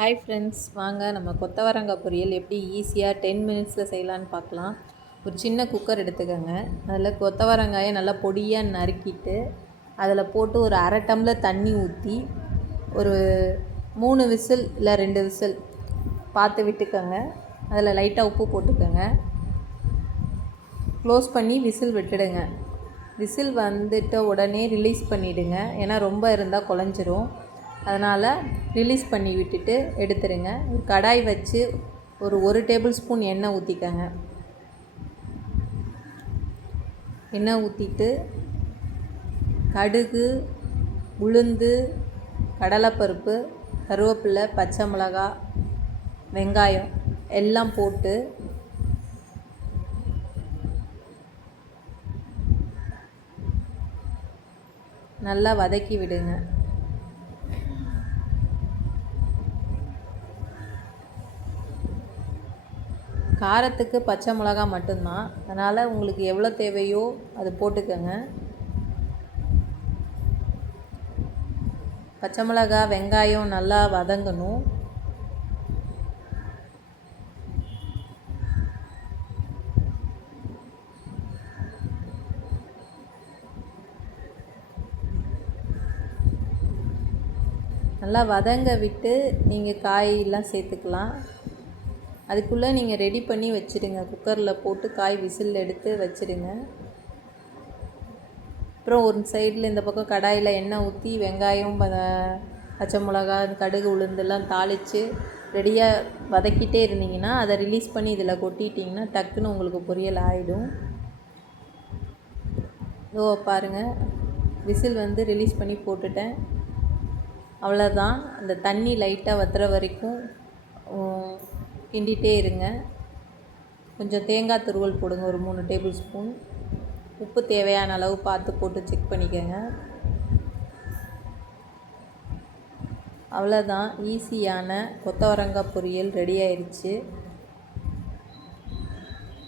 Hi friends, வாங்க நம்ம கொத்தவரங்காய் பொரியல் எப்படி ஈஸியாக 10 மினிட்ஸில் செய்யலான்னு பார்க்கலாம். ஒரு சின்ன குக்கர் எடுத்துக்கோங்க. அதில் கொத்தவரங்காயை நல்லா பொடியாக நறுக்கிட்டு அதில் போட்டு ஒரு அரை டம்ளர் தண்ணி ஊற்றி ஒரு 3 விசில் இல்லை 2 விசில் பார்த்து விட்டுக்கோங்க. அதில் லைட்டாக உப்பு போட்டுக்கோங்க. க்ளோஸ் பண்ணி விசில் விட்டுடுங்க. விசில் வந்துட்ட உடனே ரிலீஸ் பண்ணிவிடுங்க. ஏன்னா ரொம்ப இருந்தால் குழஞ்சிரும். அதனால் ரிலீஸ் பண்ணி விட்டுட்டு எடுத்துருங்க. ஒரு கடாய் வச்சு ஒரு டேபிள் ஸ்பூன் எண்ணெய் ஊற்றிக்கங்க. எண்ணெய் ஊற்றிட்டு கடுகு, உளுந்து, கடலைப்பருப்பு, கருவேப்பிலை, பச்சை மிளகாய், வெங்காயம் எல்லாம் போட்டு நல்லா வதக்கி விடுங்க. காரத்துக்கு பச்சை மிளகா மட்டும்தான், அதனால் உங்களுக்கு எவ்வளோ தேவையோ அது போட்டுக்கோங்க. பச்சை மிளகா, வெங்காயம் நல்லா வதங்கணும். நல்லா வதங்க விட்டு நீங்கள் காயெல்லாம் சேர்த்துக்கலாம். அதுக்குள்ளே நீங்கள் ரெடி பண்ணி வச்சுடுங்க. குக்கரில் போட்டு காய் விசில் எடுத்து வச்சுடுங்க. அப்புறம் ஒரு சைடில் இந்த பக்கம் கடாயில் எண்ணெய் ஊற்றி வெங்காயம், பச்சை மிளகா, கடுகு, உளுந்தெல்லாம் தாளித்து ரெடியாக வதக்கிட்டே இருந்தீங்கன்னா அதை ரிலீஸ் பண்ணி இதில் கொட்டிட்டிங்கன்னா டக்குன்னு உங்களுக்கு பொரியல் ஆகிடும். இதோ பாருங்கள், விசில் வந்து ரிலீஸ் பண்ணி போட்டுட்டேன். அவ்வளோதான். அந்த தண்ணி லைட்டாக வத்துற வரைக்கும் கிண்டிகிட்டே இருங்க. கொஞ்சம் தேங்காய் துருவல் போடுங்க, ஒரு 3 டேபிள் ஸ்பூன். உப்பு தேவையான அளவு பார்த்து போட்டு செக் பண்ணிக்கோங்க. அவ்வளோதான், ஈஸியான கொத்தவரங்காய் பொரியல் ரெடி ஆயிடுச்சு.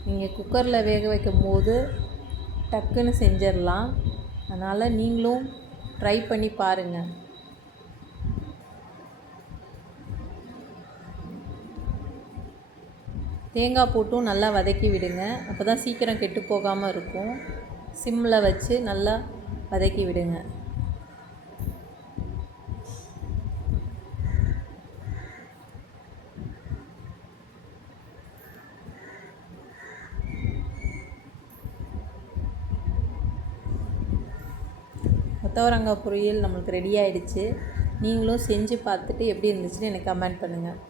நீங்கள் குக்கரில் வேக வைக்கும் போது டக்குன்னு செஞ்சிடலாம். அதனால் நீங்களும் ட்ரை பண்ணி பாருங்கள். தேங்காய் போட்டும் நல்லா வதக்கி விடுங்க. அப்போ தான் சீக்கிரம் கெட்டு போகாமல் இருக்கும். சிம்மில் வச்சு நல்லா வதக்கி விடுங்க. கொத்தவரங்காய் பொரியல் நம்மளுக்கு ரெடி ஆகிடுச்சு. நீங்களும் செஞ்சு பார்த்துட்டு எப்படி இருந்துச்சுன்னு எனக்கு கமெண்ட் பண்ணுங்கள்.